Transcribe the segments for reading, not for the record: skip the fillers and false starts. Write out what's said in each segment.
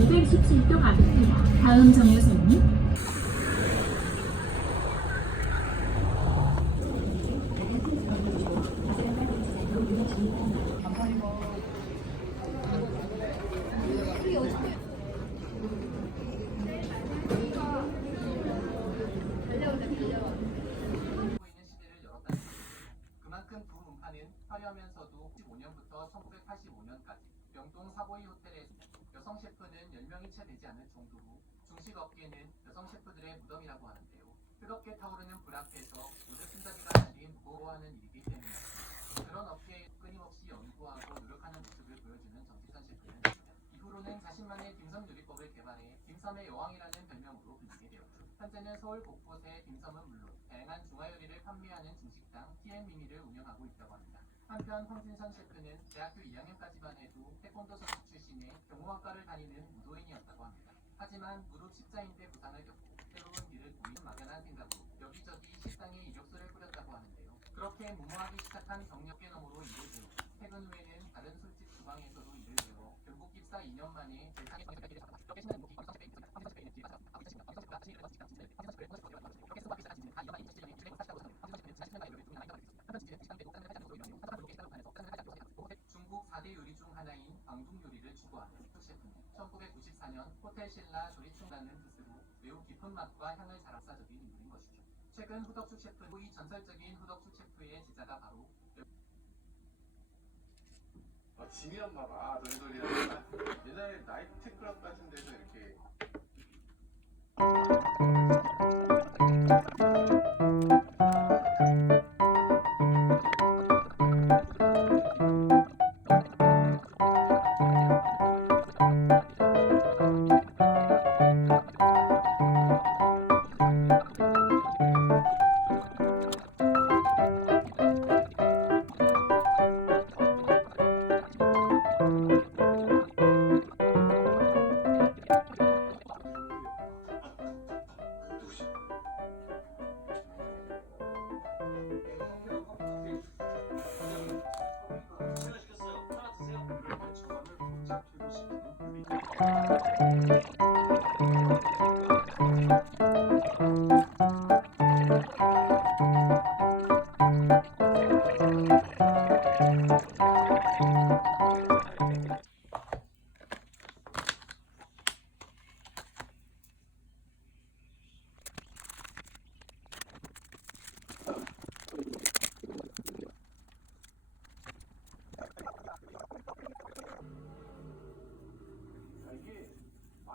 517도 가격대다. 다음 정류 손님. 화려하면서도 15년부터 1985년까지 명동 사보이 호텔에서 여성 셰프는 10명이 채 되지 않을 정도로 중식 업계는 여성 셰프들의 무덤이라고 하는데요. 뜨겁게 타오르는 불 앞에서 모든 손잡이가 달린 무거워하는 일이기 때문이었습니다. 그런 업계에 끊임없이 연구하고 노력하는 모습을 보여주는 정지선 셰프는 이후로는 자신만의 딤섬 요리법을 개발해 딤섬의 여왕이라는 별명으로 불리게 되었죠. 현재는 서울 곳곳에 딤섬은 물론 다양한 중화요리를 판매하는 중식당 TM미미를 운영하고 있다고 합니다. 한편 황진선 셰프는 대학교 2학년까지만 해도 태권도 선수 출신의 경호학과를 다니는 무도인이었다고 합니다. 하지만 무도 칩자인대 부상을 겪고 새로운 길을 고민 막연한 생각으로 여기저기 식당에 이력서를 뿌렸다고 하는데요. 그렇게 무모하기 시작한 경력계 너머로 일을 배우고 퇴근 후에는 다른 술집 주방에서도 일을 배워 결국 입사 2년 만에 세상의 중국 4대 요리 중 하나인 광둥 요리를 추구하는 셰프는 1994년 호텔 신라 조리충이라는 뜻으로 매우 깊은 맛과 향을 자랑사적인 인물인 것이죠. 최근 후덕숙 셰프는 이 전설적인 후덕숙 셰프의 제자가 바로 짐이었나봐. 너희들이랑 옛날에 나이트클럽 같은 데서 이렇게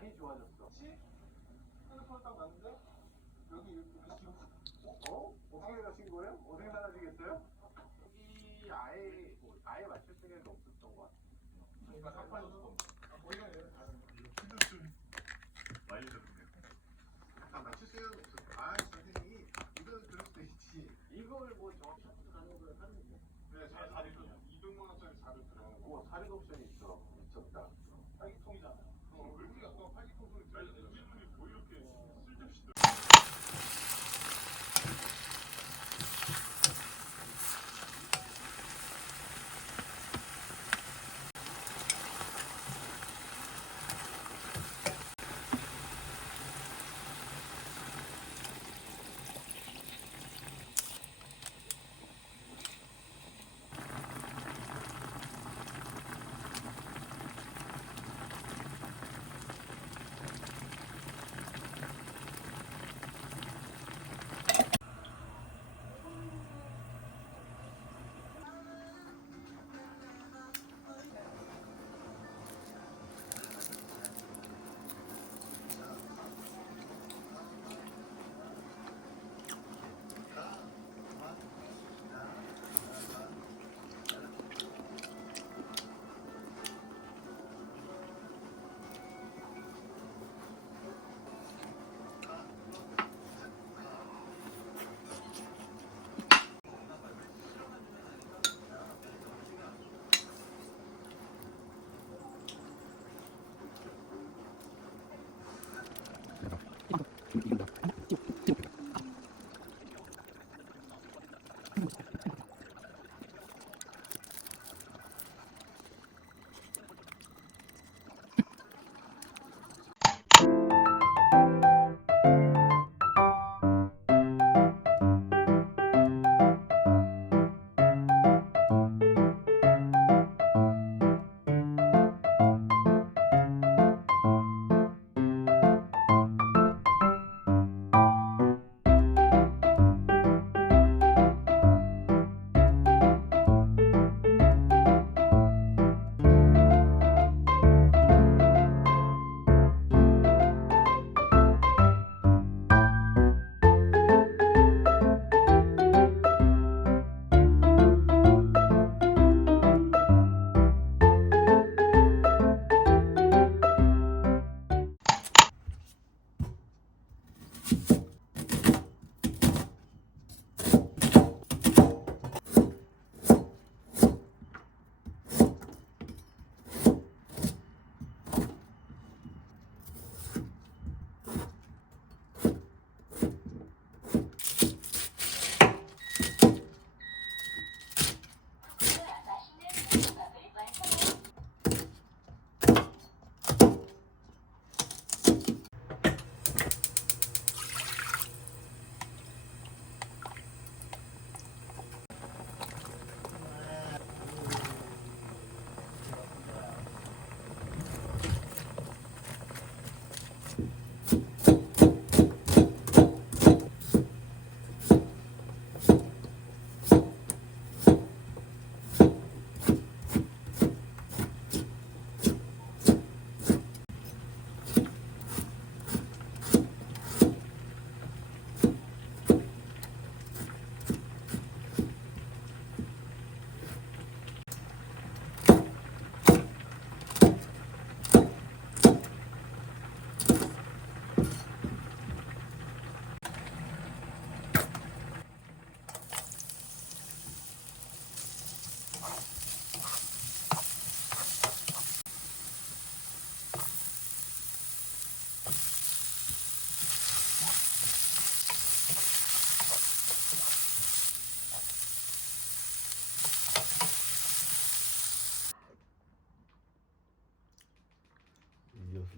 많이 좋아졌어. 핸드폰 딱 놨는데 여기 이렇게 지금 어떻게 가신 거예요? 어떻게 달아지겠어요? 여기 아예 맞출 생각이 없었던 것 같아요. 그러니까 삭발도 거기가 피드스 많이 줬네요. 맞출 생각이 없었어. 선생님이 이걸 그럴 수도 있지. 이걸 뭐 정확히 가는 걸 하는데. 네, 잘 다리 200만 원짜리 자료 들어가는 거. 다리 옵션이 있어. 미쳤다. 딸기통이잖아. 왜 우리가 아까 팔기통 소리 들렸는데 우리 뭐 이렇게 쓸데없이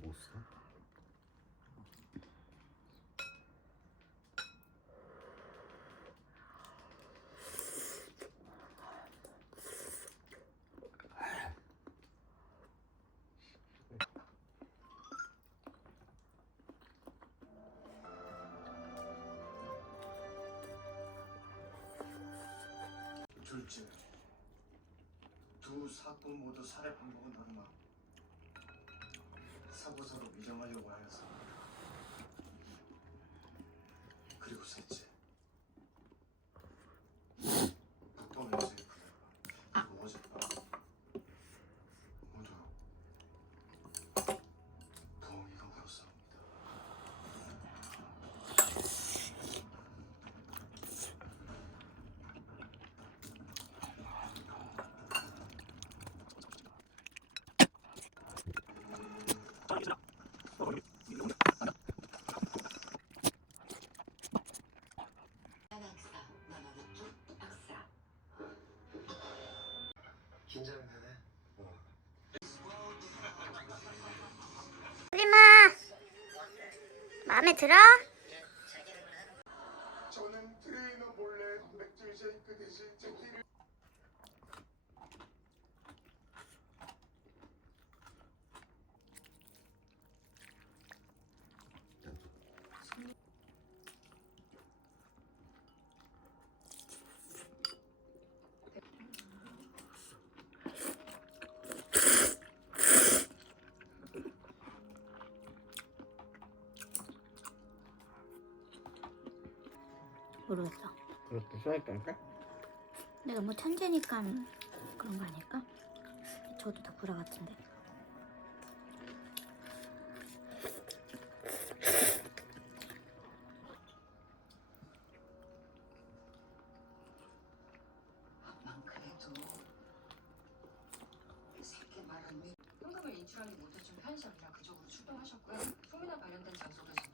먹었어? 둘째, 두 사건 모두 살해 방법은 다르나 사고사로 위정하려고 하였습니다. 그리고 셋째, 북방에서의 그대가 그리고 어젯밤 모두 동의가 울었습니다. 긴장되네. 하지마. 마음에 들어? 저는 트레이너 몰래 단백질 쉐이크 대신 제끼를 모르겠어. 그렇게 써있다니까? 내가 뭐 천재니까 그런 거 아닐까? 저도 다 구라 같은데. 현금을 인출하기 못해준 편의점이라 그쪽으로 출동하셨고요. 소민아 관련된 장소도 지금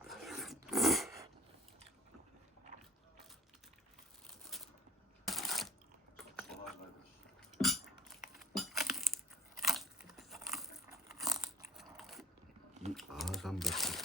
이 아삼백수